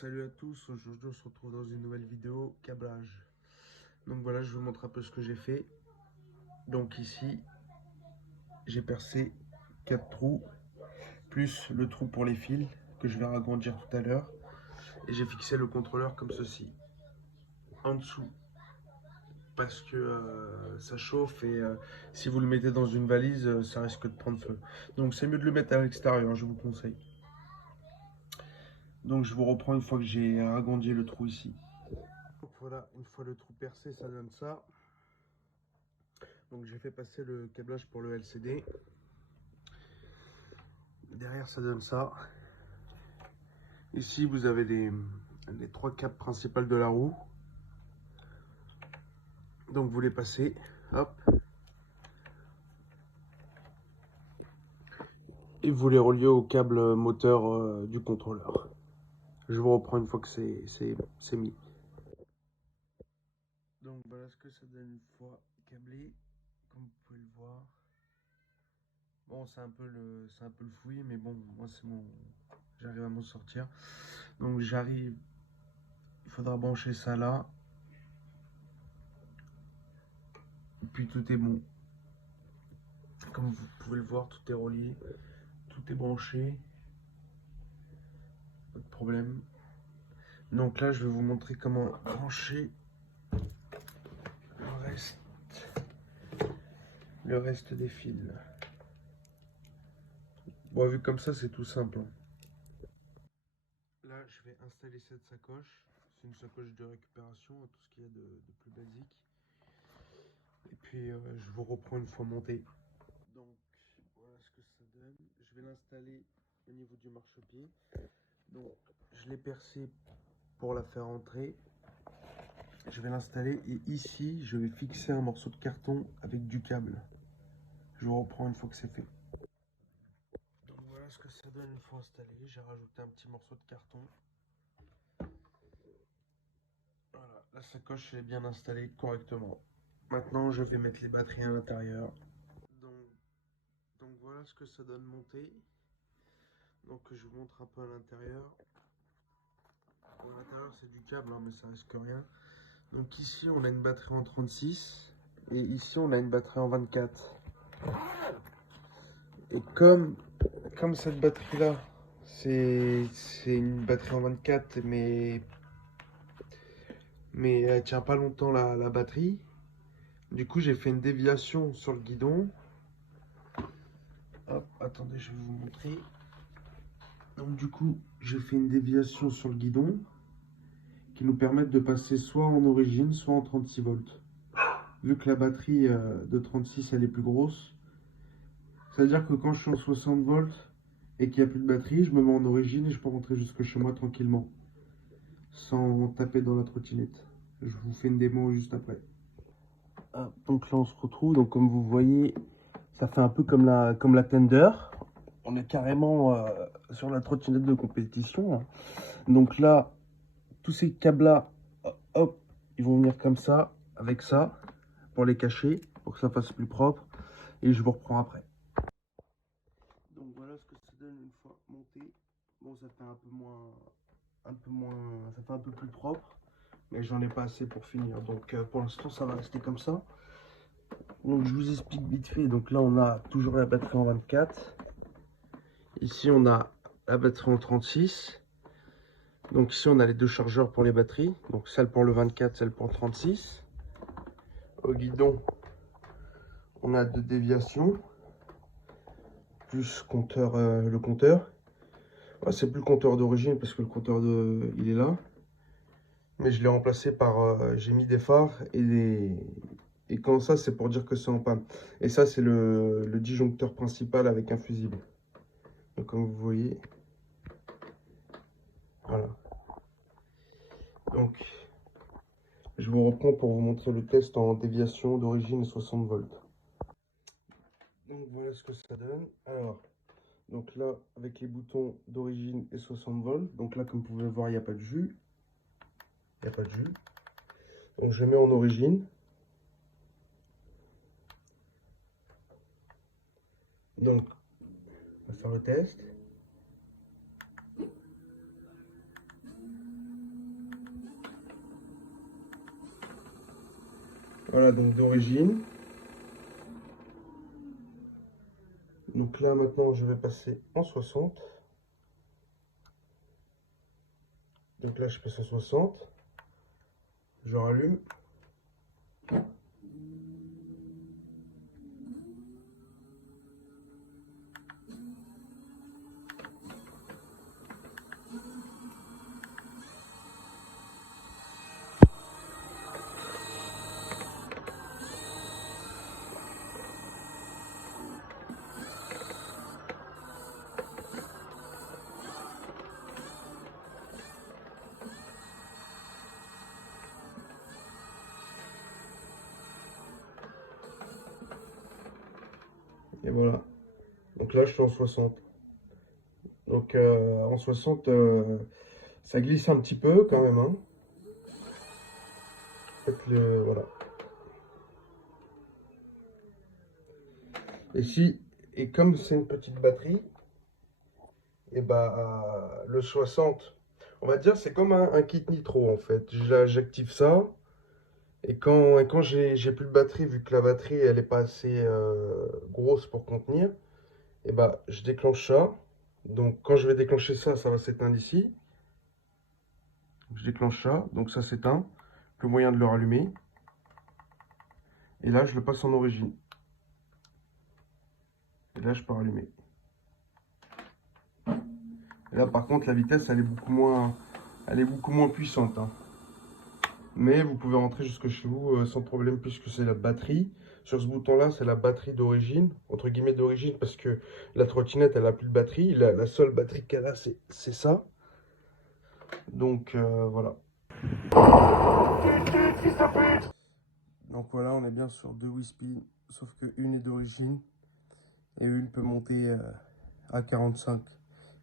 Salut à tous, aujourd'hui on se retrouve dans une nouvelle vidéo câblage. Donc voilà, je vous montre un peu ce que j'ai fait. Donc ici, j'ai percé 4 trous, plus le trou pour les fils que je vais agrandir tout à l'heure. Et j'ai fixé le contrôleur comme ceci, en dessous, parce que ça chauffe et si vous le mettez dans une valise, ça risque de prendre feu. Donc c'est mieux de le mettre à l'extérieur, je vous conseille. Donc je vous reprends une fois que j'ai agrandi le trou ici. Donc voilà, une fois le trou percé, ça donne ça. Donc j'ai fait passer le câblage pour le LCD. Derrière ça donne ça. Ici vous avez les 3 câbles principales de la roue. Donc vous les passez. Hop. Et vous les reliez au câble moteur du contrôleur. Je vous reprends une fois que c'est mis. Donc voilà ce que ça donne une fois câblé. Comme vous pouvez le voir. Bon, c'est un peu le fouillis, mais bon, moi c'est mon, j'arrive à m'en sortir. Donc j'arrive, il faudra brancher ça là. Et puis tout est bon. Comme vous pouvez le voir, tout est relié, tout est branché. Pas de problème. Donc là, je vais vous montrer comment brancher le reste des fils. Bon, vu comme ça, c'est tout simple. Là, je vais installer cette sacoche. C'est une sacoche de récupération, tout ce qu'il y a de plus basique. Et puis, je vous reprends une fois monté. Donc, voilà ce que ça donne. Je vais l'installer au niveau du marchepied. Donc, je l'ai percé pour la faire entrer. Je vais l'installer et ici, je vais fixer un morceau de carton avec du câble. Je vous reprends une fois que c'est fait. Donc voilà ce que ça donne une fois installé. J'ai rajouté un petit morceau de carton. Voilà, la sacoche est bien installée correctement. Maintenant, je vais mettre les batteries à l'intérieur. Donc voilà ce que ça donne monter. Donc je vous montre un peu à l'intérieur. Bon, à l'intérieur c'est du câble, hein, mais ça risque rien. Donc ici on a une batterie en 36 et ici on a une batterie en 24. Et comme cette batterie là, c'est une batterie en 24, mais elle tient pas longtemps la batterie. Du coup j'ai fait une déviation sur le guidon. Hop, attendez, je vais vous montrer. Donc du coup j'ai fait une déviation sur le guidon qui nous permettent de passer soit en origine, soit en 36 volts. Vu que la batterie de 36 elle est plus grosse, ça veut dire que quand je suis en 60 volts et qu'il n'y a plus de batterie, je me mets en origine et je peux rentrer jusque chez moi tranquillement, sans taper dans la trottinette. Je vous fais une démo juste après. Ah, donc là on se retrouve, donc comme vous voyez, ça fait un peu comme la Tender. On est carrément sur la trottinette de compétition, hein. Donc là, tous ces câbles là, hop, ils vont venir comme ça, avec ça, pour les cacher, pour que ça fasse plus propre. Et je vous reprends après. Donc voilà ce que ça donne une fois monté. Bon, ça fait ça fait un peu plus propre, mais j'en ai pas assez pour finir. Donc pour l'instant, ça va rester comme ça. Donc je vous explique vite fait. Donc là, on a toujours la batterie en 24. Ici, on a la batterie en 36. Donc ici, on a les deux chargeurs pour les batteries. Donc celle pour le 24, celle pour le 36. Au guidon, on a deux déviations, plus le compteur. Ah, c'est plus le compteur d'origine parce que le compteur il est là. Mais je l'ai remplacé par... j'ai mis des phares et quand ça, c'est pour dire que c'est en panne. Et ça, c'est le disjoncteur principal avec un fusible. Donc comme vous voyez, voilà. Donc, je vous reprends pour vous montrer le test en déviation d'origine 60 volts. Donc voilà ce que ça donne. Alors, donc là, avec les boutons d'origine et 60 volts. Donc là, comme vous pouvez voir, il n'y a pas de jus. Il n'y a pas de jus. Donc je mets en origine. Donc, on va faire le test. Voilà, donc d'origine. Donc là maintenant je vais passer en 60. Donc là je passe en 60. Je rallume. Et voilà. Donc là je suis en 60. Donc en 60, ça glisse un petit peu quand même, hein. Voilà. Et comme c'est une petite batterie, et bah le 60, on va dire c'est comme un kit nitro en fait. J'active ça et quand j'ai plus de batterie, vu que la batterie elle est pas assez grosse pour contenir, et bah je déclenche ça. Donc quand je vais déclencher ça, ça va s'éteindre ici. Je déclenche ça, donc ça s'éteint. Plus moyen de le rallumer. Et là je le passe en origine. Et là je peux rallumer. Et là par contre la vitesse elle est beaucoup moins puissante, hein. Mais vous pouvez rentrer jusque chez vous sans problème puisque c'est la batterie. Sur ce bouton-là, c'est la batterie d'origine, entre guillemets d'origine, parce que la trottinette, elle n'a plus de batterie. La seule batterie qu'elle a, c'est ça. Donc voilà. Donc voilà, on est bien sur deux Wispy, sauf que une est d'origine et une peut monter à 45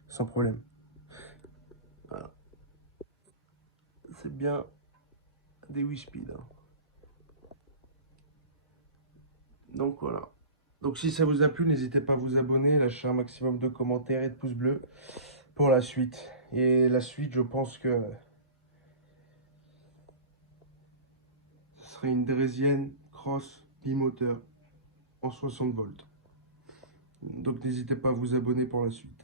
sans problème. Voilà. C'est bien des Wispy là. Donc voilà. Donc si ça vous a plu, n'hésitez pas à vous abonner, lâcher un maximum de commentaires et de pouces bleus pour la suite. Et la suite, je pense que ce serait une Draisienne Cross bimoteur en 60 volts. Donc n'hésitez pas à vous abonner pour la suite.